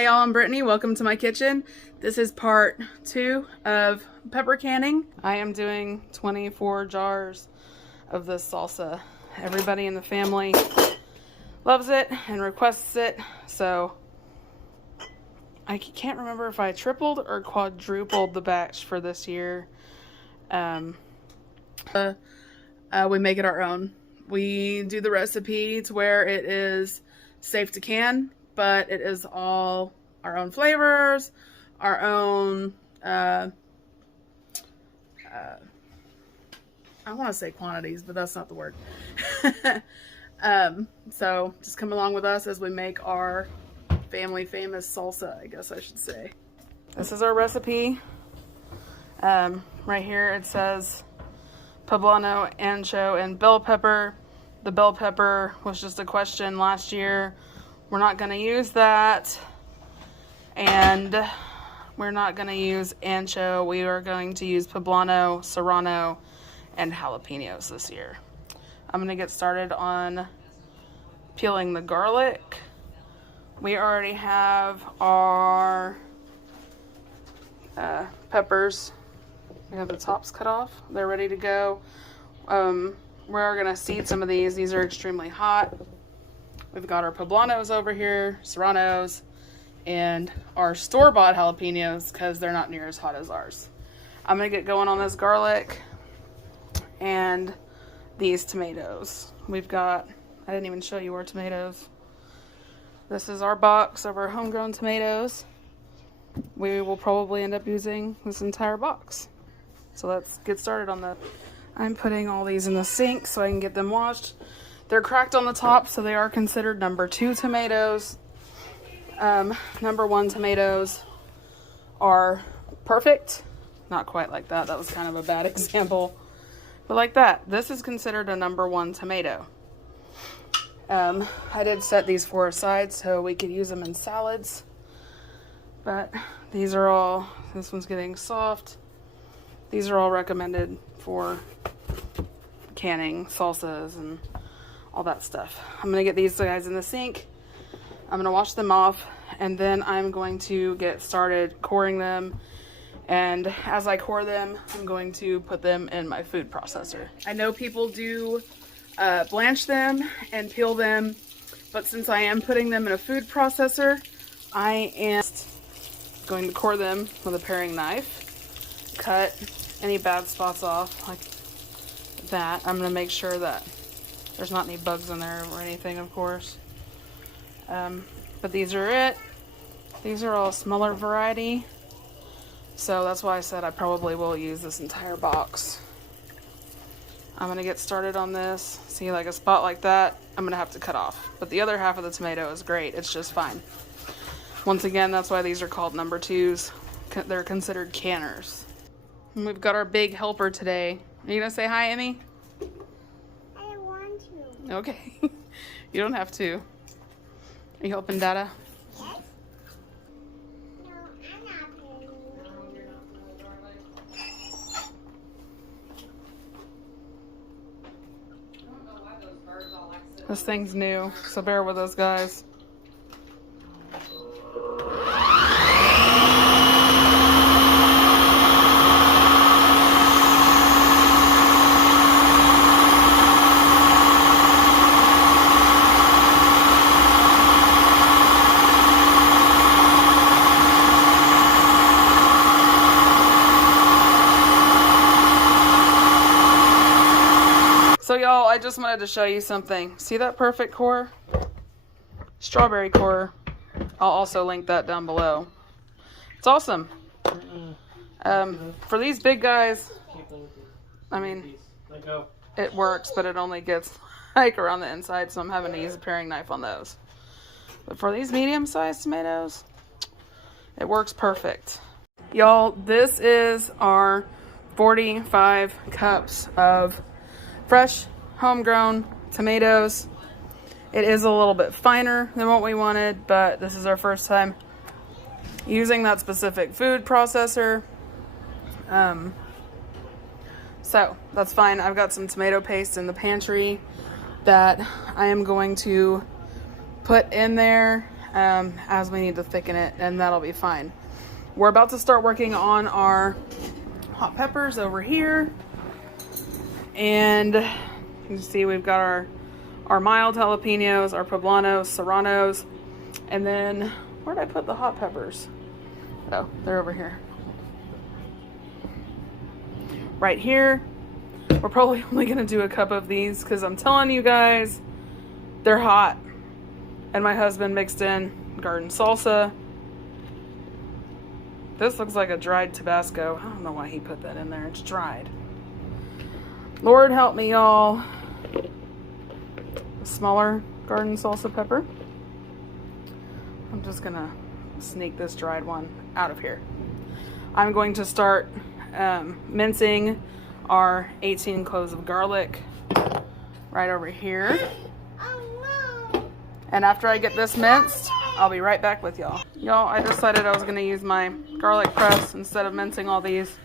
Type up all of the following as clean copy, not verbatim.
Hi y'all, I'm Brittany. Welcome to my kitchen. This is part 2 of pepper canning. I am doing 24 jars of this salsa. Everybody in the family loves it and requests it, so I can't remember if I tripled or quadrupled the batch for this year. We make it our own. We do the recipe to where it is safe to can, but it is all our own flavors, our own, I want to say quantities, but that's not the word. So just come along with us as we make our family famous salsa, I guess I should say. This is our recipe. Right here it says poblano, ancho, and bell pepper. The bell pepper was just a question last year. We're not going to use that. And we're not going to use ancho. We are going to use poblano, serrano, and jalapenos this year. I'm going to get started on peeling the garlic. We already have our peppers. We have the tops cut off. They're ready to go. We're going to seed some of these. These are extremely hot. We've got our poblanos over here, serranos, and our store-bought jalapenos because they're not near as hot as ours. I'm going to get going on this garlic and these tomatoes. We've got, I didn't even show you our tomatoes. This is our box of our homegrown tomatoes. We will probably end up using this entire box. So let's get started on the, I'm putting all these in the sink so I can get them washed. They're cracked on the top, so they are considered number 2 tomatoes. Number 1 tomatoes are perfect. Not quite like that. That was kind of a bad example. But like that. This is considered a number 1 tomato. I did set these 4 aside so we could use them in salads. But these are all, this one's getting soft. These are all recommended for canning salsas and all that stuff. I'm going to get these guys in the sink. I'm going to wash them off, and then I'm going to get started coring them. And as I core them, I'm going to put them in my food processor. I know people do blanch them and peel them, but since I am putting them in a food processor, I am going to core them with a paring knife. Cut any bad spots off like that. I'm going to make sure that there's not any bugs in there or anything, of course. But these are it. These are all smaller variety. So that's why I said I probably will use this entire box. I'm going to get started on this. See, like a spot like that, I'm going to have to cut off. But the other half of the tomato is great. It's just fine. Once again, that's why these are called number 2s. They're considered canners. And we've got our big helper today. Are you going to say hi, Emmy? I want to. Okay. You don't have to. Are you helping Dada? Yes? No, I'm not doing it. This thing's new, so bear with us, guys. So y'all, I just wanted to show you something. See that perfect core? Strawberry core. I'll also link that down below. It's awesome. For these big guys, I mean, it works, but it only gets like around the inside, so I'm having to use a paring knife on those. But for these medium-sized tomatoes, it works perfect. Y'all, this is our 45 cups of fresh, homegrown tomatoes. It is a little bit finer than what we wanted, but this is our first time using that specific food processor. So that's fine. I've got some tomato paste in the pantry that I am going to put in there. as we need to thicken it, and that'll be fine. We're about to start working on our hot peppers over here. And you see we've got our mild jalapenos, our poblanos, serranos, and then where did I put the hot peppers? Oh, they're over here. Right here. We're probably only gonna do a cup of these because I'm telling you guys, they're hot. And my husband mixed in garden salsa. This looks like a dried Tabasco. I don't know why he put that in there. It's dried. Lord help me, y'all. A smaller garden salsa pepper. I'm just gonna sneak this dried one out of here. I'm going to start mincing our 18 cloves of garlic right over here. And after I get this minced, I'll be right back with y'all. Y'all, I decided I was gonna use my garlic press instead of mincing all these.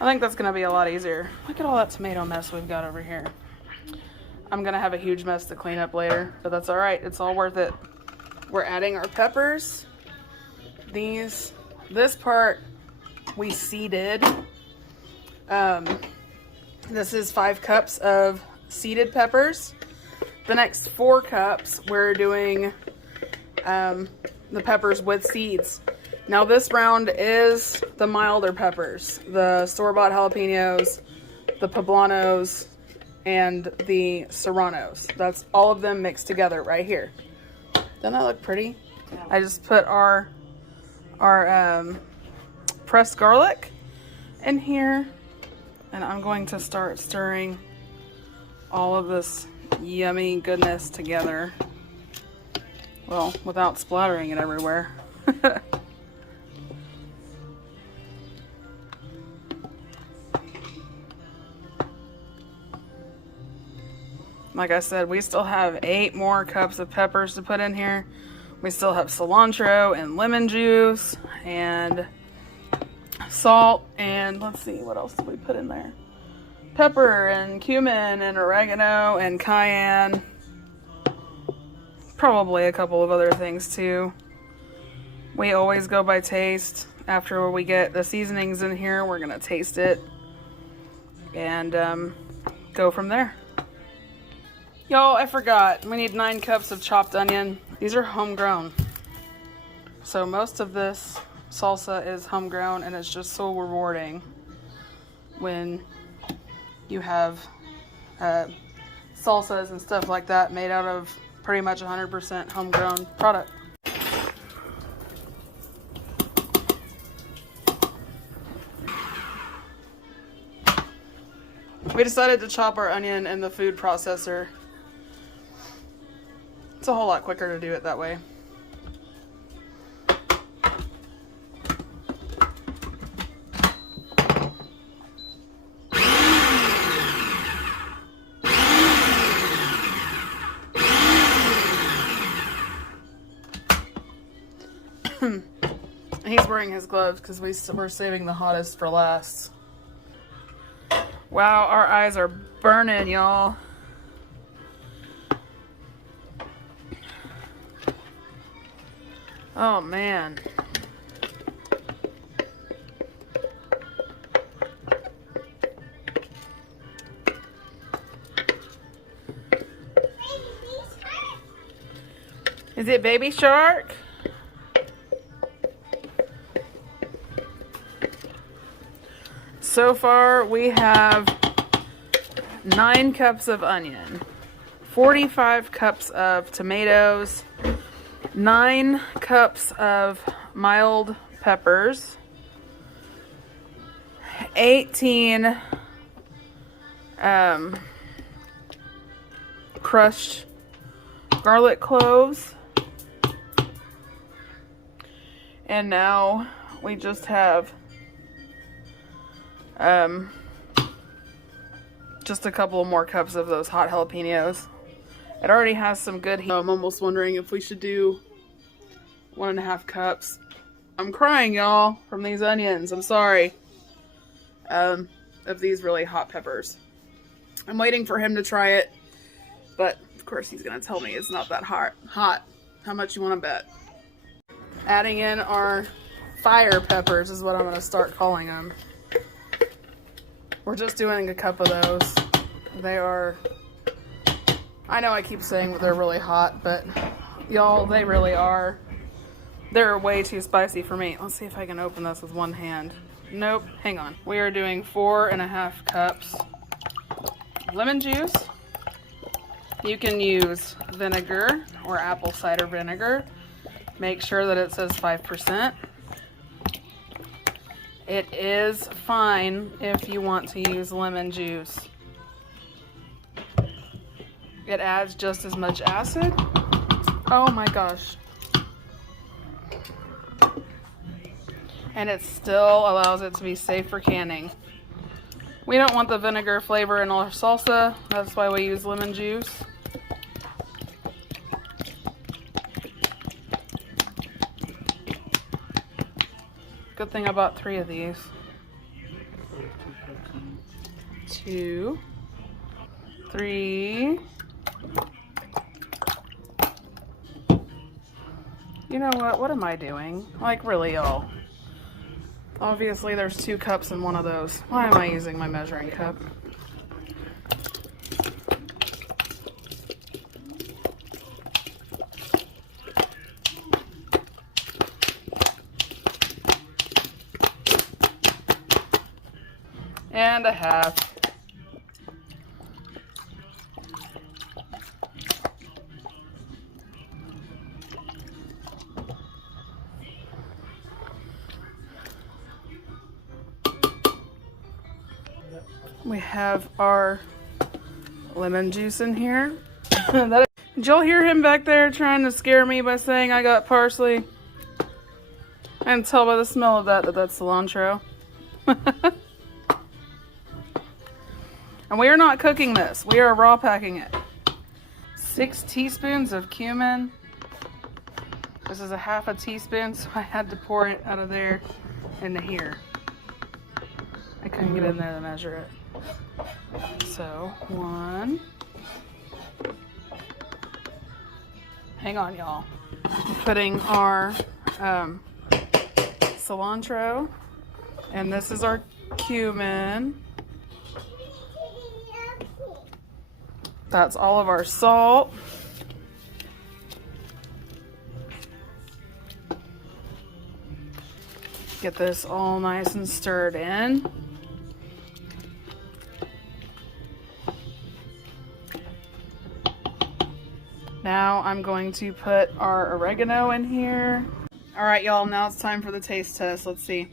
I think that's gonna be a lot easier. Look at all that tomato mess we've got over here. I'm gonna have a huge mess to clean up later, but that's all right. It's all worth it. We're adding our peppers. This part we seeded. This is 5 cups of seeded peppers. The next 4 cups, we're doing the peppers with seeds. Now this round is the milder peppers, the store-bought jalapenos, the poblanos, and the serranos. That's all of them mixed together right here. Doesn't that look pretty? Yeah. I just put our pressed garlic in here, and I'm going to start stirring all of this yummy goodness together. Well, without splattering it everywhere. Like I said, we still have 8 more cups of peppers to put in here. We still have cilantro and lemon juice and salt, and let's see, what else did we put in there? Pepper and cumin and oregano and cayenne. Probably a couple of other things too. We always go by taste. After we get the seasonings in here, we're gonna taste it and go from there. Y'all, I forgot. We need 9 cups of chopped onion. These are homegrown. So most of this salsa is homegrown, and it's just so rewarding when you have salsas and stuff like that made out of pretty much 100% homegrown product. We decided to chop our onion in the food processor. It's a whole lot quicker to do it that way. He's wearing his gloves because we're saving the hottest for last. Wow, our eyes are burning, y'all. Oh, man. Is it Baby Shark? So far, we have 9 cups of onion, 45 cups of tomatoes, 9 cups of mild peppers, 18 crushed garlic cloves, and now we just have just a couple more cups of those hot jalapenos. It already has some good heat. I'm almost wondering if we should do 1.5 cups. I'm crying, y'all, from these onions. I'm sorry. Of these really hot peppers. I'm waiting for him to try it, but of course he's gonna tell me it's not that hot. How much you want to bet? Adding in our fire peppers is what I'm going to start calling them. We're just doing a cup of those. They are, I know I keep saying that they're really hot, but y'all, they really are. They're way too spicy for me. Let's see if I can open this with one hand. Nope, hang on. We are doing 4.5 cups lemon juice. You can use vinegar or apple cider vinegar. Make sure that it says 5%. It is fine if you want to use lemon juice. It adds just as much acid. Oh my gosh. And it still allows it to be safe for canning. We don't want the vinegar flavor in our salsa. That's why we use lemon juice. Good thing I bought 3 of these. 2, 3. You know what? What am I doing? Like, really, y'all? Obviously, there's 2 cups in one of those. Why am I using my measuring cup? And a half. We have our lemon juice in here. Did y'all hear him back there trying to scare me by saying I got parsley? I can tell by the smell of that that's cilantro. And we are not cooking this. We are raw packing it. 6 teaspoons of cumin. This is a half a teaspoon, so I had to pour it out of there into here. I couldn't get in there to measure it. So, 1. Hang on, y'all. Putting our cilantro. And this is our cumin. That's all of our salt. Get this all nice and stirred in. Now I'm going to put our oregano in here. All right, y'all, now it's time for the taste test. Let's see.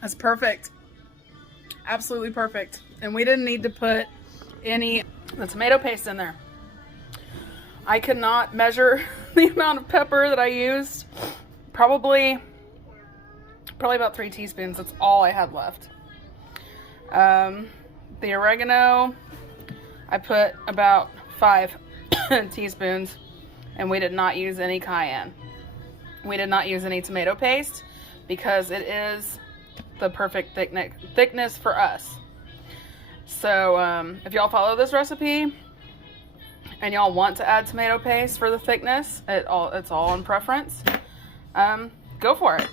That's perfect. Absolutely perfect. And we didn't need to put any the tomato paste in there. I could not measure the amount of pepper that I used. Probably about 3 teaspoons. That's all I had left. The oregano, I put about 5 teaspoons, and we did not use any cayenne. We did not use any tomato paste because it is the perfect thickness for us. So if y'all follow this recipe and y'all want to add tomato paste for the thickness, it's all on preference. Go for it.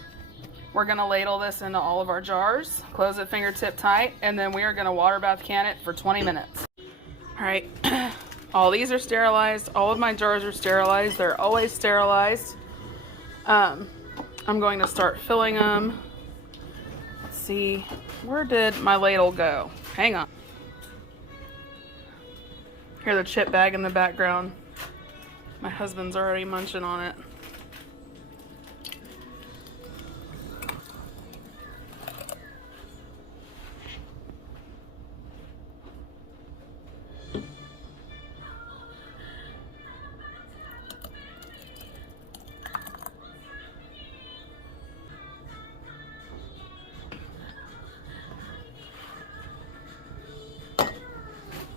We're gonna ladle this into all of our jars, close it fingertip tight, and then we are gonna water bath can it for 20 minutes. All right, all these are sterilized. All of my jars are sterilized. They're always sterilized. I'm going to start filling them. Let's see, where did my ladle go? Hang on. Hear the chip bag in the background. My husband's already munching on it.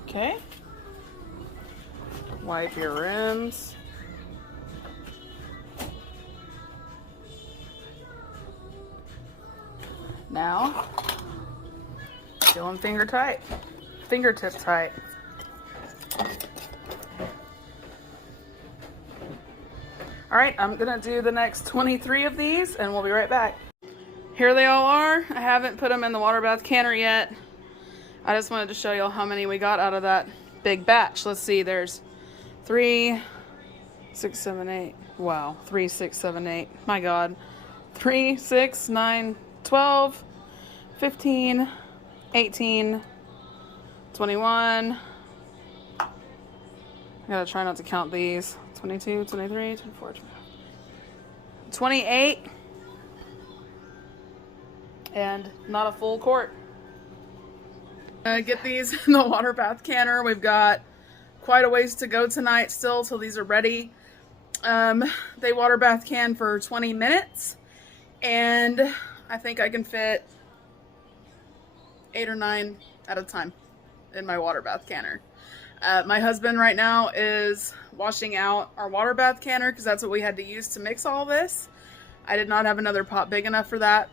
Okay. Wipe your rims. Now, fill them fingertip tight. All right, I'm gonna do the next 23 of these and we'll be right back. Here they all are. I haven't put them in the water bath canner yet. I just wanted to show y'all how many we got out of that big batch. Let's see, there's 3, 6, 7, 8. Wow, 3, 6, 7, 8. My God. 3, 6, 9, 12, 15, 18, 21. I gotta try not to count these. 22, 23, 24, 25, 28. And not a full quart. Get these in the water bath canner. We've got quite a ways to go tonight still till these are ready. They water bath can for 20 minutes. And I think I can fit 8 or 9 at a time in my water bath canner. My husband right now is washing out our water bath canner because that's what we had to use to mix all this. I did not have another pot big enough for that.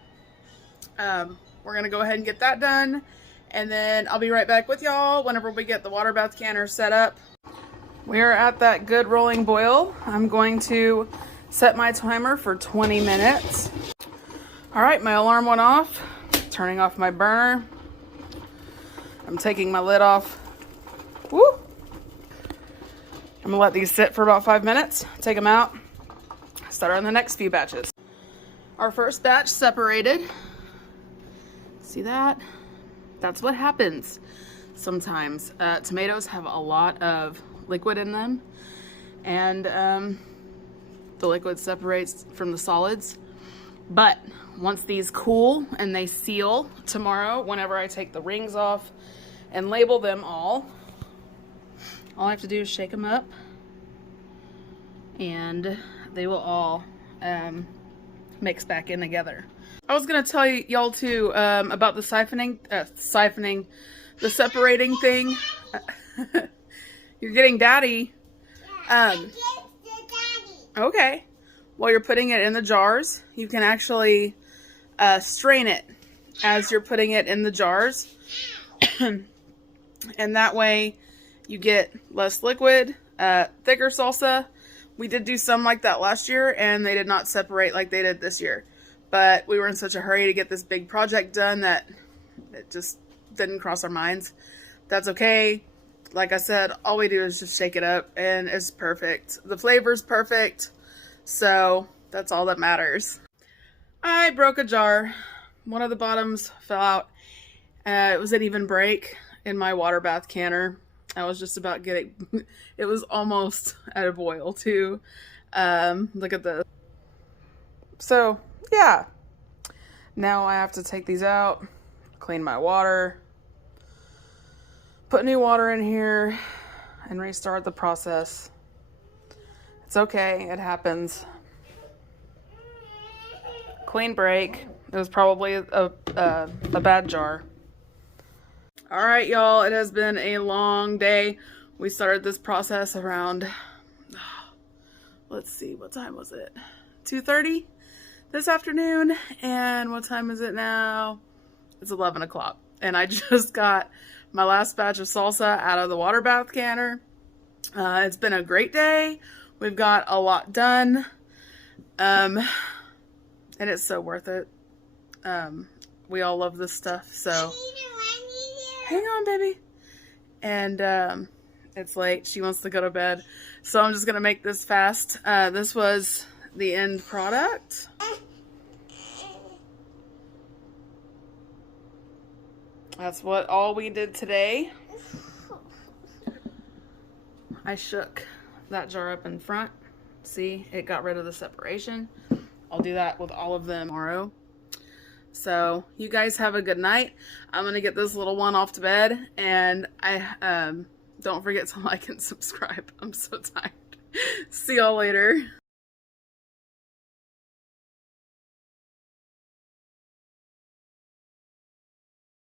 We're going to go ahead and get that done. And then I'll be right back with y'all whenever we get the water bath canner set up. We're at that good rolling boil. I'm going to set my timer for 20 minutes. All right, my alarm went off. Turning off my burner. I'm taking my lid off. Woo! I'm gonna let these sit for about 5 minutes. Take them out. Start on the next few batches. Our first batch separated. See that? That's what happens sometimes. Tomatoes have a lot of liquid in them, and the liquid separates from the solids. But once these cool and they seal tomorrow, whenever I take the rings off and label them all I have to do is shake them up and they will all mix back in together. I was gonna tell y'all too about the the separating thing. You're getting daddy. Okay. While you're putting it in the jars, you can actually strain it as you're putting it in the jars. And that way you get less liquid, thicker salsa. We did do some like that last year and they did not separate like they did this year. But we were in such a hurry to get this big project done that it just didn't cross our minds. That's okay. Like I said, all we do is just shake it up and it's perfect. The flavor's perfect. So that's all that matters. I broke a jar. One of the bottoms fell out. It was an even break in my water bath canner. I was just about getting, it was almost at a boil too. Look at this. So yeah, now I have to take these out, clean my water, put new water in here, and restart the process. It's okay, it happens. Clean break. It was probably a bad jar. All right, y'all, it has been a long day. We started this process around, let's see, what time was it? 2:30 this afternoon. And what time is it now? It's 11 o'clock. And I just got my last batch of salsa out of the water bath canner. It's been a great day. We've got a lot done. And it's so worth it. We all love this stuff, so hang on, baby. And it's late. She wants to go to bed. So I'm just going to make this fast. This was the end product. That's what all we did today. I shook that jar up in front. See, it got rid of the separation. I'll do that with all of them tomorrow. So you guys have a good night. I'm gonna get this little one off to bed, and I don't forget to like and subscribe. I'm so tired. See y'all later.